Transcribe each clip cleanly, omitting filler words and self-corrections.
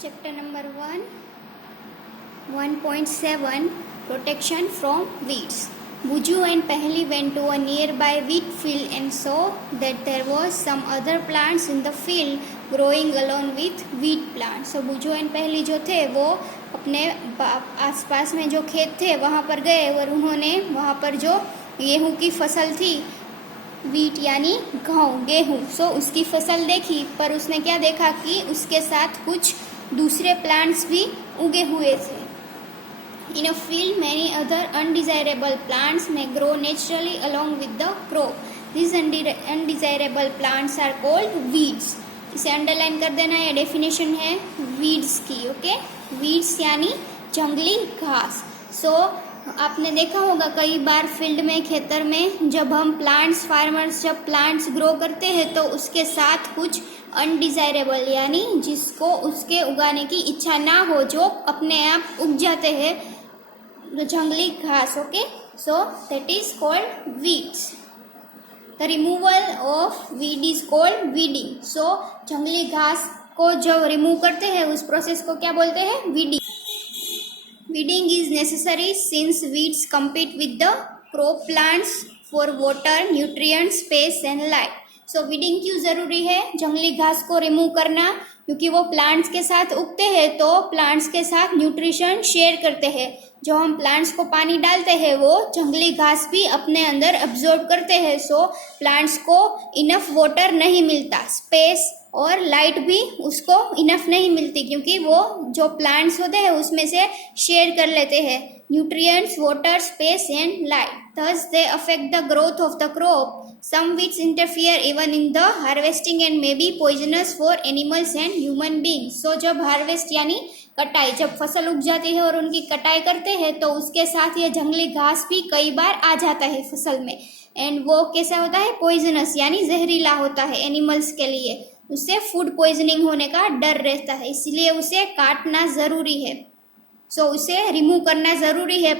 Chapter number 1, 1.7 Protection from Weeds. Buju and Paheli went to a nearby wheat field and saw that there was some other plants in the field growing along with wheat plants. So Buju and Paheli जो थे वो अपने आसपास में जो खेत थे वहाँ पर गए और उन्होंने वहाँ पर जो गेहूँ की फसल थी, वीट यानी गेहूँ, सो उसकी फसल देखी, पर उसने क्या देखा कि उसके साथ कुछ दूसरे प्लांट्स भी उगे हुए थे. In a field, many other undesirable plants may grow naturally along with the crop. These undesirable plants are called weeds. इसे अंडरलाइन कर देना, ये डेफिनेशन है वीड्स की. ओके, वीड्स यानी जंगली घास. सो आपने देखा होगा कई बार फील्ड में, खेतर में, जब हम फार्मर्स जब प्लांट्स ग्रो करते हैं तो उसके साथ कुछ अनडिजायरेबल यानी जिसको उसके उगाने की इच्छा ना हो, जो अपने आप उग जाते हैं, जंगली घास. Okay, so that is called weeds. The removal of weed is called weeding. So जंगली घास को जब रिमूव करते हैं उस प्रोसेस को क्या बोलते हैं? Weeding. Weeding is necessary since weeds compete with the crop plants for water, nutrients, space and light. So weeding क्यों ज़रूरी है? जंगली घास को रिमूव करना, क्योंकि वो प्लांट्स के साथ उगते हैं तो प्लांट्स के साथ न्यूट्रिशन शेयर करते हैं. जो हम प्लांट्स को पानी डालते हैं वो जंगली घास भी अपने अंदर अब्जॉर्ब करते हैं. सो प्लांट्स को इनफ वाटर नहीं मिलता, स्पेस और लाइट भी उसको इनफ नहीं मिलती, क्योंकि वो जो प्लांट्स होते हैं उसमें से शेयर कर लेते हैं nutrients, water, space and light. Thus they affect the growth of the crop. Some weeds interfere even in the harvesting and may be poisonous for animals and human beings. So जब harvest यानी कटाई, जब फसल उग जाती है और उनकी कटाई करते हैं तो उसके साथ ये जंगली घास भी कई बार आ जाता है फसल में. एंड वो कैसा होता है? पॉइजनस यानी जहरीला होता है एनिमल्स के लिए. उससे फूड पॉइजनिंग होने का डर रहता है, इसलिए उसे काटना ज़रूरी है. सो उसे रिमूव करना ज़रूरी है.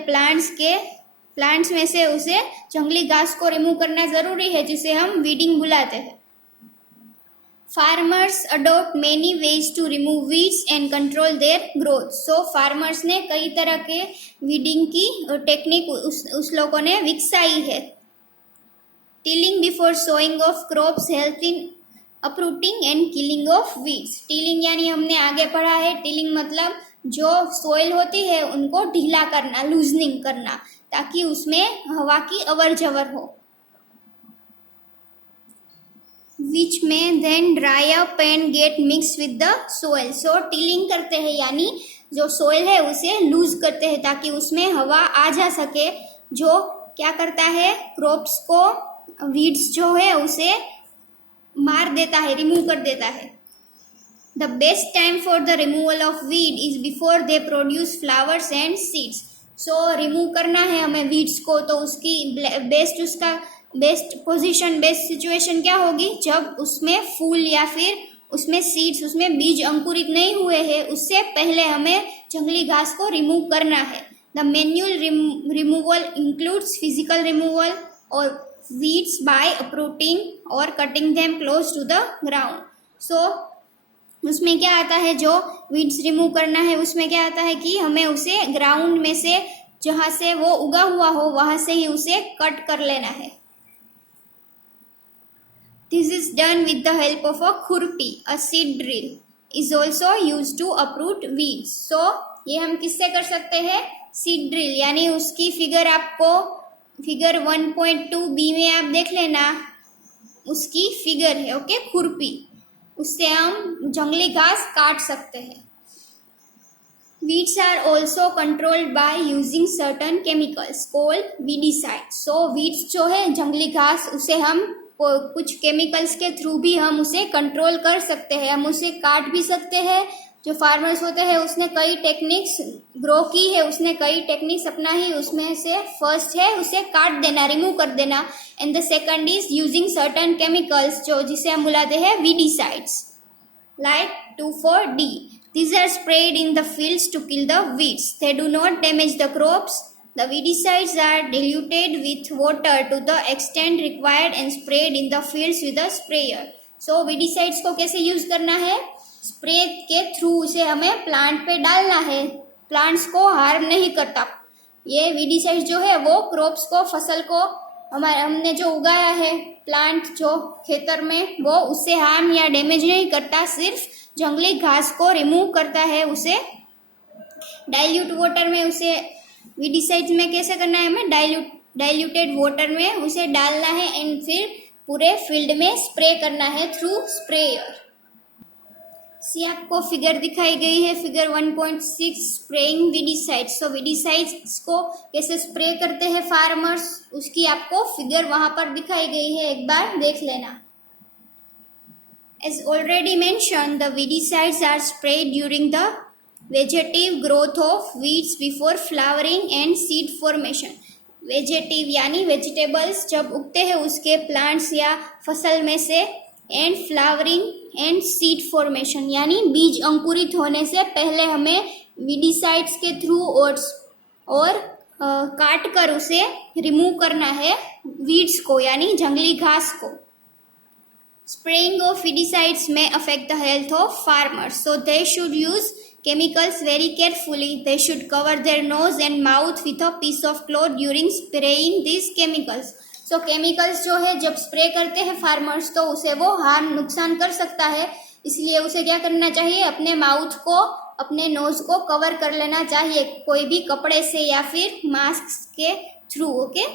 प्लांट्स में से उसे जंगली घास को रिमूव करना ज़रूरी है, जिसे हम वीडिंग बुलाते हैं. Farmers adopt many ways to remove weeds and control their growth. So farmers ने कई तरह के वीडिंग की टेक्निक उस लोगों ने विकसाई है. Tilling before sowing of crops help in uprooting and killing of weeds. Tilling यानी हमने आगे पढ़ा है, टिलिंग मतलब जो सोइल होती है उनको ढीला करना, लूजनिंग करना, ताकि उसमें हवा की अवर जवर हो. विच में then dry up and get mix with the soil. So tilling करते हैं यानी जो सोइल है उसे लूज करते हैं ताकि उसमें हवा आ जा सके, जो क्या करता है? क्रॉप्स को, वीड्स जो है उसे मार देता है, रिमूव कर देता है. The best time for the removal of weed is before they produce flowers and seeds. So remove करना है हमें वीड्स को, तो उसका बेस्ट पोजीशन, बेस्ट सिचुएशन क्या होगी? जब उसमें फूल या फिर उसमें सीड्स, उसमें बीज अंकुरित नहीं हुए हैं, उससे पहले हमें जंगली घास को रिमूव करना है. The manual removal includes physical removal और weeds by uprooting or cutting them close to the ground. So उसमें क्या आता है? जो weeds रिमूव करना है उसमें क्या आता है कि हमें उसे ग्राउंड में से, जहाँ से वो उगा हुआ हो वहाँ से ही उसे कट कर लेना है. This is done with the help of a खुरपी. A seed drill is also used to uproot weeds. So ये हम किससे कर सकते हैं? सीड ड्रिल यानी उसकी फिगर 1.2b में आप देख लेना, उसकी फिगर है. ओके, खुरपी, उससे हम जंगली घास काट सकते हैं. Weeds are also controlled by using certain chemicals called weedicide. So weeds जो है जंगली घास, उसे हम कुछ केमिकल्स के थ्रू भी हम उसे कंट्रोल कर सकते हैं, हम उसे काट भी सकते हैं. जो फार्मर्स होते हैं उसने कई टेक्निक्स ग्रो की है, उसने कई टेक्निक्स अपना ही, उसमें से फर्स्ट है उसे काट देना, रिमूव कर देना. And the second is using certain chemicals, जिसे हम बुलाते हैं weedicides, like 2,4-D. These are sprayed in the fields to kill the weeds. They do not damage the crops. The weedicides are diluted with water to the extent required and sprayed in the fields with a sprayer. So weedicides को कैसे use करना है? Spray के through उसे हमें plant पे डालना है, प्लांट्स को हार्म नहीं करता। ये वीडिसाइड जो है वो क्रॉप्स को, फसल को, हमने जो उगाया है प्लांट जो खेतर में, वो उससे हार्म या डैमेज नहीं करता, सिर्फ जंगली घास को रिमूव करता है। उसे डाइल्यूट वाटर में, उसे वीडिसाइड्स में कैसे करना है, हमें डाइल्यूटेड वाटर में उसे डालना है एंड फिर पूरे फील्ड में स्प्रे करना है थ्रू स्प्रेयर। सी आपको फिगर दिखाई गई है, फिगर 1.6 स्प्रेइंग वीडिसाइड्स। तो वीडिसाइड्स को कैसे स्प्रे करते हैं फार्मर्स, उसकी आपको फिगर वहां पर दिखाई गई है, एक बार देख लेना। As already mentioned, the weedicides are sprayed during the vegetative growth of weeds before flowering and seed formation. वेजेटिव यानी वेजिटेबल्स जब उगते हैं उसके प्लांट्स या फसल में से, and flowering and seed formation यानी बीज अंकुरित होने से पहले हमें वीडिसाइड्स के थ्रू और काट कर उसे रिमूव करना है वीड्स को यानी जंगली घास को। Spraying of weedicides may affect the health of farmers, so they should use chemicals very carefully. They should cover their nose and mouth with a piece of cloth during spraying these chemicals. So chemicals जो है जब spray करते हैं farmers तो उसे वो नुकसान कर सकता है, इसलिए उसे क्या करना चाहिए, अपने माउथ को, अपने नोज को कवर कर लेना चाहिए कोई भी कपड़े से या फिर मास्क के थ्रू। ओके।